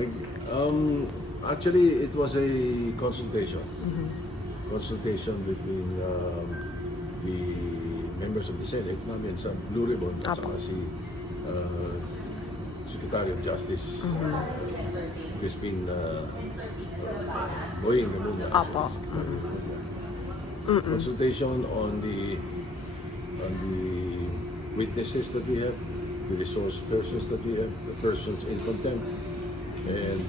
Thank you. Actually, it was a consultation. Consultation between the members of the Senate, namin sa Blue Ribbon, at saka si Secretary of Justice, Crispin Boying na muna. Apo. Consultation on the witnesses that we have, the resource persons that we have, the persons in contempt, and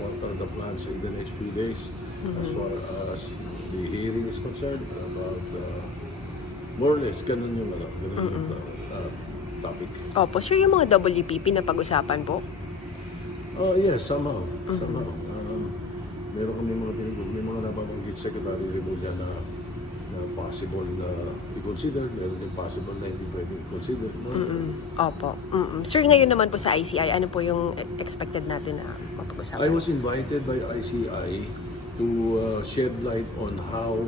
what are the plans in the next few days as far as the hearing is concerned about more or less ganun yung topic. Opo, sir, yung mga WPP na pag-usapan po? Yes, somehow. Meron kami may mga nababanggit Secretary Remulla na possible na i-consider, meron din possible na hindi pwede i-consider. Opo. Sir, ngayon naman po sa ICI, ano po yung expected natin na mapag-usapan? I was invited by ICI to shed light on how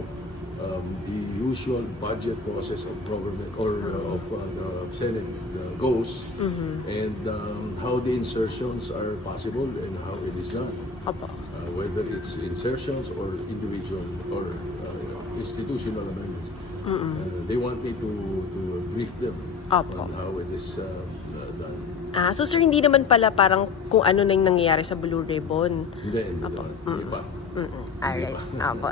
the usual budget process of government or of the Senate goes, and how the insertions are possible and how it is done. Opo. Whether it's insertions or individual or institutional amendments. They want me to brief them Opo. on how it is done. So sir, hindi naman pala parang kung ano na yung nangyayari sa Blue Ribbon. Hindi pa. Alright. Opo.